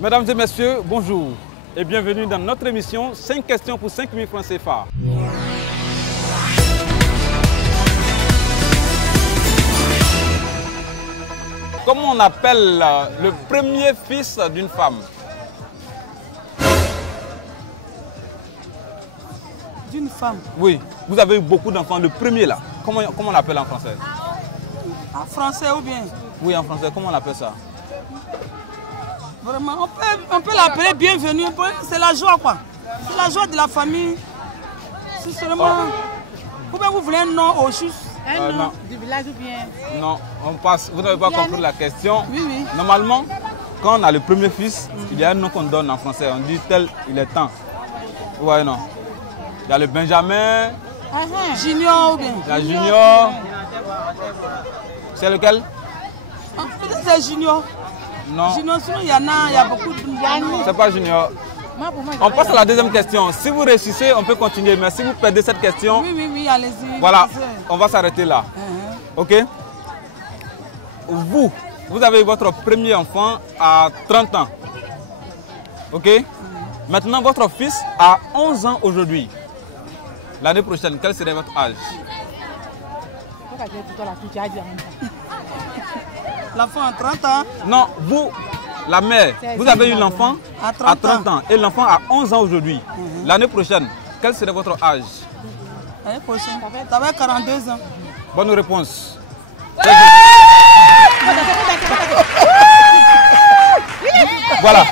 Mesdames et messieurs, bonjour et bienvenue dans notre émission 5 questions pour 5 000 francs CFA. Comment on appelle le premier fils d'une femme? D'une femme? Oui, vous avez eu beaucoup d'enfants, le premier là. Comment on l'appelle en français? En français ou bien? Oui, en français, comment on appelle ça? Vraiment, on peut l'appeler bienvenue. C'est la joie quoi. C'est la joie de la famille. C'est seulement... Pourquoi vous voulez un nom au juste? Un nom non. du village ou bien? Non, on passe. Vous n'avez pas compris la question. Oui, oui. Normalement, quand on a le premier fils, il y a un nom qu'on donne en français. On dit tel, il est temps. Ouais, non. Il y a le Benjamin. Junior ou bien? Il y a Junior. C'est lequel? Peut-être c'est Junior. Non. Junior, sinon il y en a, il y a beaucoup de... C'est pas Junior. On passe à la deuxième question. Si vous réussissez, on peut continuer. Mais si vous perdez cette question, Oui, allez-y. voilà, on va s'arrêter là. Ok? Vous avez eu votre premier enfant à 30 ans. Ok? Maintenant, votre fils a 11 ans aujourd'hui. L'année prochaine, quel serait votre âge? L'enfant a 30 ans. Non, vous, la mère, vous avez eu l'enfant à 30 ans. Et l'enfant a 11 ans aujourd'hui. L'année prochaine, quel serait votre âge? L'année prochaine, ça va 42 ans. Bonne réponse. Voilà.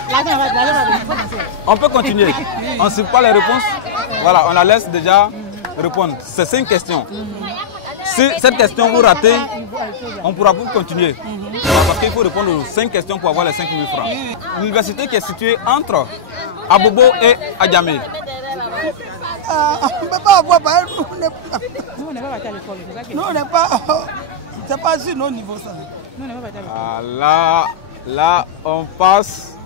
On peut continuer. On ne suit pas les réponses. Voilà, on la laisse déjà répondre. C'est 5 questions. Si cette question vous ratez, on pourra vous continuer. Parce qu'il faut répondre aux 5 questions pour avoir les 5 000 francs. L'université qui est située entre Abobo et Adjamé. On ne peut pas avoir... Nous, on n'est pas à l'école. Non, on n'est pas... C'est pas sur nos niveaux, ça. Là, on passe.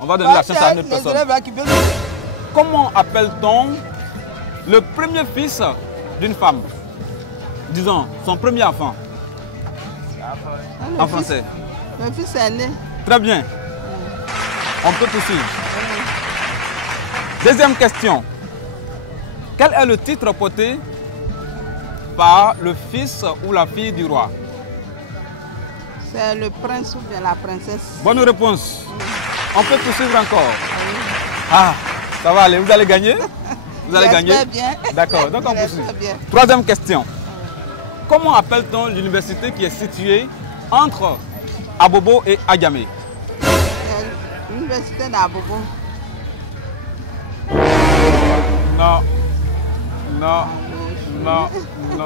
On va donner la chance à une autre personne. Comment appelle-t-on le premier fils d'une femme? Disons, son premier enfant. En français. Le fils est né. Très bien. On peut poursuivre. Deuxième question. Quel est le titre porté par le fils ou la fille du roi? C'est le prince ou bien la princesse. Bonne réponse. On peut poursuivre encore. Ah, ça va aller. Vous allez gagner? Vous allez gagner? Bien. D'accord, donc on poursuit. Troisième question. Comment appelle-t-on l'université qui est située entre Abobo et Adjamé? L'université d'Abobo. Non.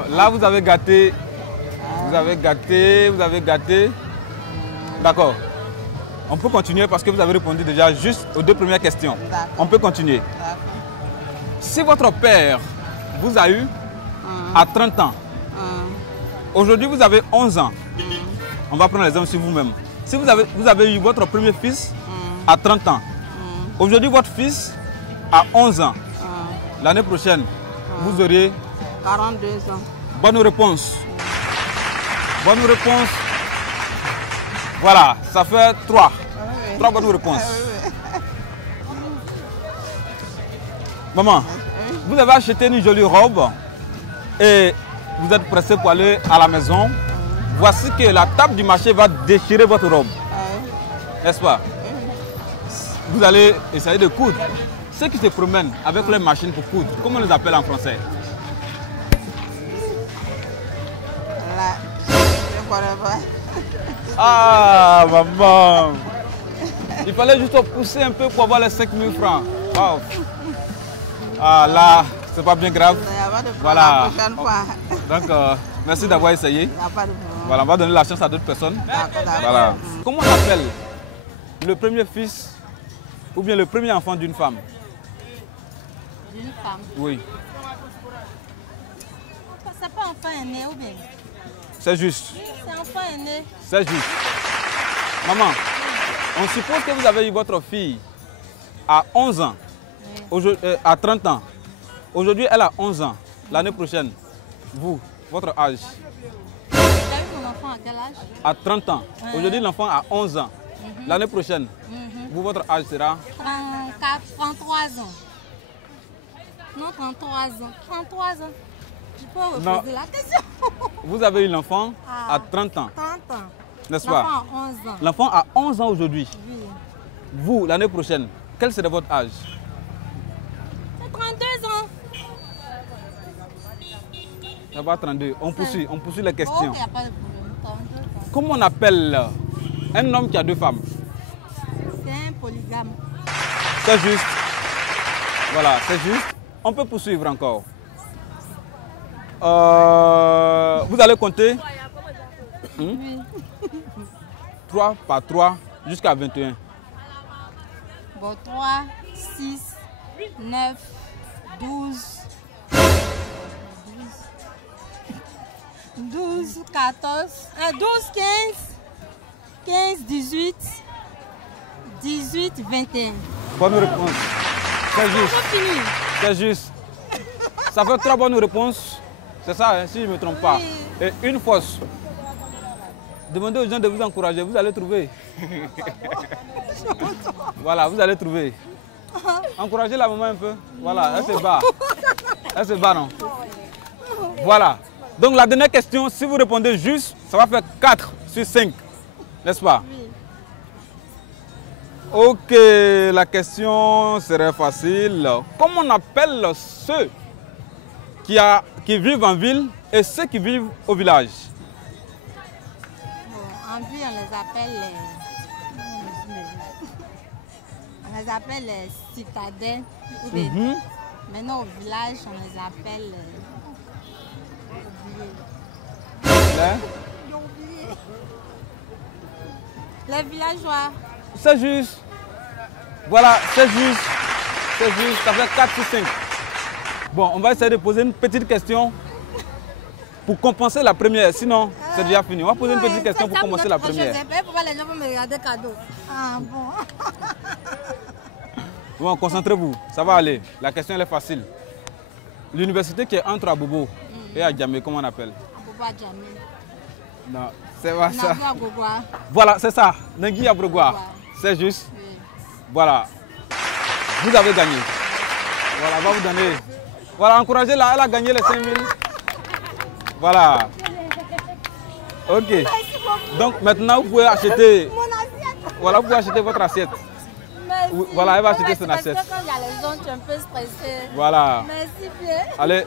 Là, vous avez gâté. Vous avez gâté. D'accord. On peut continuer parce que vous avez répondu déjà juste aux 2 premières questions. On peut continuer. Si votre père vous a eu à 30 ans, aujourd'hui vous avez 11 ans, on va prendre l'exemple sur vous-même. Si vous avez eu votre premier fils à 30 ans, aujourd'hui votre fils a 11 ans, l'année prochaine, vous aurez 42 ans. Bonne réponse. Bonne réponse. Voilà, ça fait 3. 3 bonnes réponses. Maman, vous avez acheté une jolie robe et vous êtes pressé pour aller à la maison. Voici que la table du marché va déchirer votre robe. N'est-ce pas? Vous allez essayer de coudre. Ceux qui se promènent avec les machines pour coudre, comment on les appelle en français? Ah, maman! Il fallait juste pousser un peu pour avoir les 5 000 francs. Wow. Ah là, c'est pas bien grave. Voilà. Donc, merci d'avoir essayé. Voilà, on va donner la chance à d'autres personnes. Voilà. Comment on appelle le premier fils ou bien le premier enfant d'une femme? D'une femme? Oui. C'est pas enfant aîné ou bien? C'est juste. C'est enfant aîné. C'est juste. Maman, on suppose que vous avez eu votre fille à 11 ans, à 30 ans. Aujourd'hui, elle a 11 ans. L'année prochaine, vous, votre âge? Tu as eu mon enfant à quel âge? À 30 ans. Aujourd'hui, l'enfant a 11 ans. L'année prochaine, Vous, votre âge sera 33 ans. Non, 33 ans. 33 ans. Je peux reposer la question. Vous avez eu l'enfant à 30 ans. 30 ans. N'est-ce pas? L'enfant a 11 ans. L'enfant a 11 ans aujourd'hui. Oui. Vous, l'année prochaine, quel serait votre âge? C'est 32 ans. Ça va 32. On poursuit les questions. Oh, il n'y a pas de problème. 32 ans. Comment on appelle un homme qui a 2 femmes? C'est un polygame. C'est juste. Voilà, c'est juste. On peut poursuivre encore. Vous allez compter 3 par 3 jusqu'à 21. Bon, 3, 6, 9, 12, 12, 14, 12, 15, 18, 18, 21. Bonne réponse. C'est juste. Fini. C'est juste. Ça fait 3 bonnes réponses. C'est ça, hein, si je ne me trompe pas. Oui. Et une fausse. Demandez aux gens de vous encourager, vous allez trouver. Voilà, vous allez trouver. Encouragez la maman un peu. Voilà, elle se bat. Elle se bat, non? Voilà. Donc la dernière question, si vous répondez juste, ça va faire 4 sur 5. N'est-ce pas? Oui. Ok, la question serait facile. Comment on appelle ceux qui vivent en ville et ceux qui vivent au village? Bon, en ville, on les appelle on les appelle les citadins. Maintenant, au village, on les appelle les villageois. C'est juste. Voilà, c'est juste. C'est juste. Ça fait 4 sur 5. Bon, on va essayer de poser une petite question pour compenser la première. Sinon, c'est déjà fini. On va poser une petite question pour compenser la première. Je sais pas pourquoi les gens vont me regarder cadeau. Ah bon. Bon, concentrez-vous. Ça va aller. La question elle est facile. L'université qui est entre Abobo et Adjamé, comment on appelle? Abobo Adjamé. Non, c'est pas ça. Nagui Abrogwa. Voilà, c'est ça. Nagui Abrogwa. C'est juste. Oui. Voilà. Vous avez gagné. Voilà, on va vous donner. Voilà, encouragez-la. Elle a gagné les 5 000. Voilà. Ok. Donc maintenant, vous pouvez acheter. Mon assiette. Voilà, vous pouvez acheter votre assiette. Merci. Voilà, elle va acheter son assiette. Parce que quand il y a les gens, tu es un peu stressé. Voilà. Merci bien. Allez.